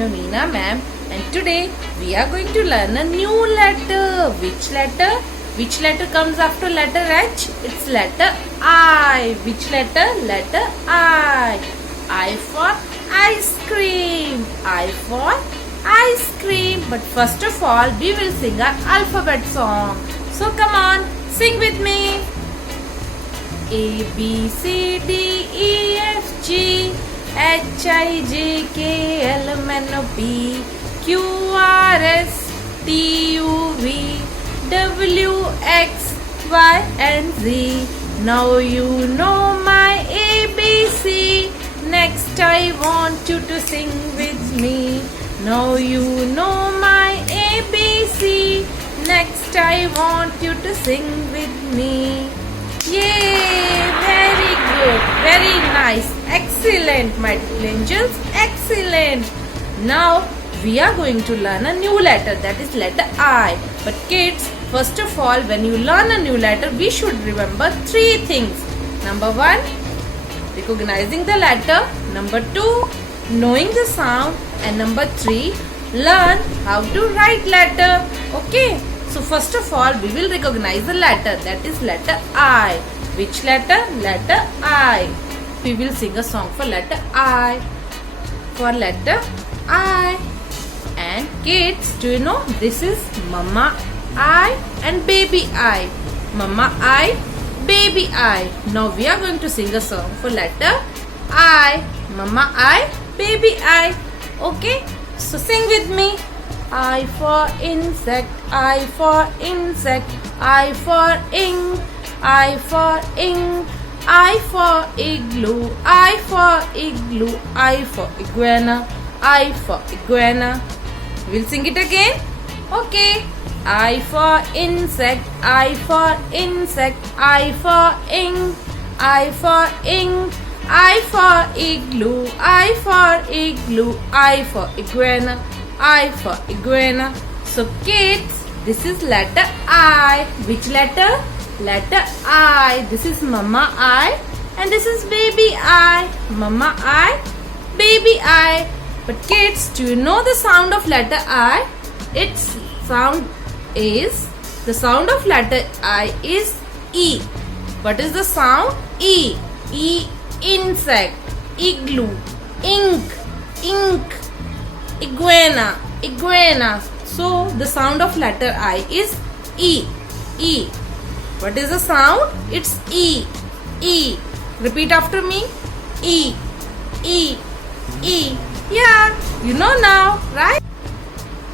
Amina ma'am, and today we are going to learn a new letter. Which letter? Which letter comes after letter H? It's letter I. Which letter? Letter I. I for ice cream. I for ice cream. But first of all, we will sing our alphabet song. So come on, sing with me. A, B, C, D, E, F, G, H, I, J, K, L, M, N, O, P, Q, R, S, T, U, V, W, X, Y, and Z. Now you know my ABC. Next I want you to sing with me. Now you know my ABC. Next I want you to sing with me. Yay! Very good. Very nice. Excellent, my little angels. Excellent. Now we are going to learn a new letter, that is letter I. But kids, first of all, when you learn a new letter, we should remember three things. Number one, recognizing the letter. Number two, knowing the sound. And number three, learn how to write letter. Okay. So first of all, we will recognize the letter, that is letter I. Which letter? Letter I. We will sing a song for letter I. For letter I. And kids, do you know this is Mama I and Baby I. Mama I, Baby I. Now we are going to sing a song for letter I. Mama I, Baby I. Okay, so sing with me. I for insect, I for insect, I for ink, I for ink, I for igloo, I for igloo, I for iguana, I for iguana. We'll sing it again. Okay. I for insect, I for insect, I for ink, I for ink, I for igloo, I for igloo, I for iguana, I for iguana. So kids, this is letter I. Which letter? Letter I. This is Mama I and this is Baby I. Mama I, Baby I. But kids, do you know the sound of letter I? Its sound is, the sound of letter I is E. What is the sound? E. E, insect, igloo, ink, ink, iguana, iguana. So the sound of letter I is E. E. What is the sound? It's E. E. Repeat after me. E. E. E. Yeah, you know now, right?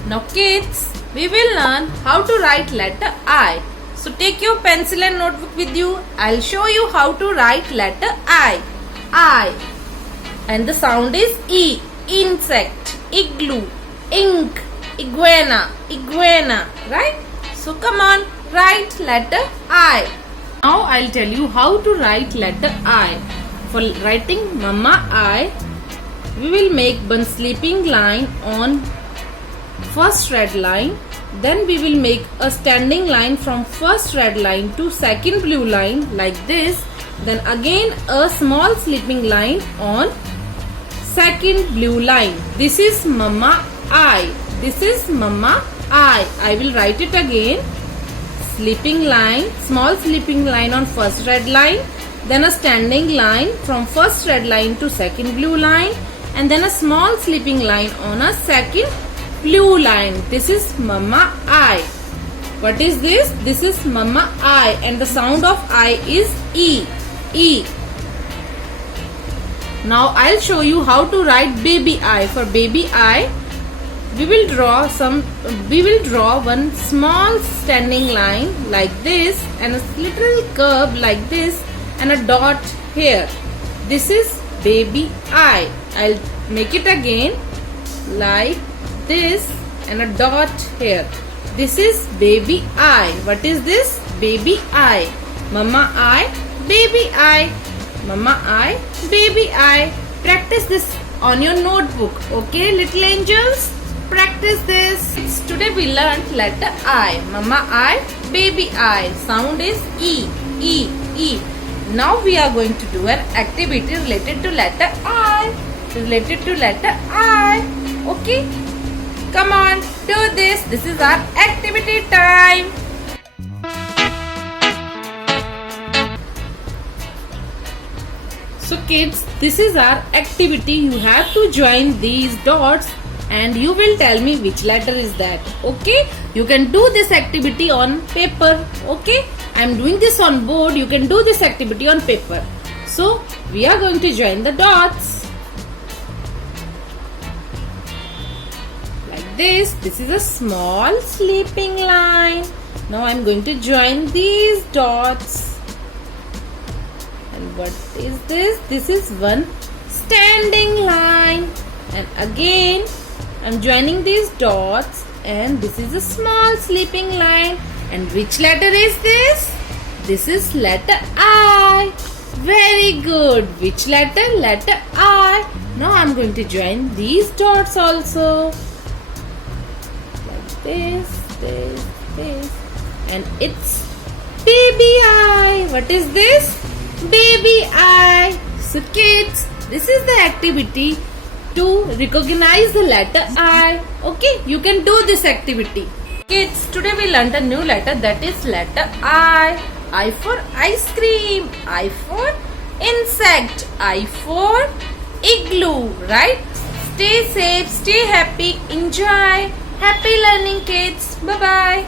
Now kids, we will learn how to write letter I. So take your pencil and notebook with you. I'll show you how to write letter I. I. And the sound is E. Insect, igloo, ink, iguana, iguana. Right? So come on, write letter I. Now I'll tell you how to write letter I. For writing Mama I, we will make one sleeping line on first red line. Then we will make a standing line from first red line to second blue line like this. Then again a small sleeping line on second blue line. This is Mama I. This is Mama I. I will write it again. Sleeping line, small sleeping line on first red line. Then a standing line from first red line to second blue line. And then a small sleeping line on a second blue line. This is Mama I. What is this? This is Mama I. And the sound of I is E. E. Now I'll show you how to write Baby I. For Baby I, we will draw one small standing line like this and a little curve like this and a dot here. This is Baby I. I'll make it again like this and a dot here. This is Baby I. What is this? Baby I. Mama I, Baby I. Mama I, Baby I. Practice this on your notebook. Okay, little angels? Practice this. Today we learned letter I. Mama I, Baby I. Sound is E. E. E. Now we are going to do an activity related to letter I. Related to letter I. Okay? Come on, do this. This is our activity time. So kids, this is our activity. You have to join these dots and you will tell me which letter is that. Okay? You can do this activity on paper. Okay? I am doing this on board. You can do this activity on paper. So, we are going to join the dots. Like this. This is a small sleeping line. Now I am going to join these dots. And what is this? This is one standing line. And again, I am joining these dots. And this is a small sleeping line. And which letter is this? This is letter I. Very good. Which letter? Letter I. Now I am going to join these dots also. Like this. And it's baby I. What is this? Baby I. So kids, this is the activity to recognize the letter I. Okay, you can do this activity. Kids, today we learned a new letter, that is letter I. I for ice cream. I for insect. I for igloo. Right? Stay safe, stay happy, enjoy. Happy learning, kids. Bye-bye.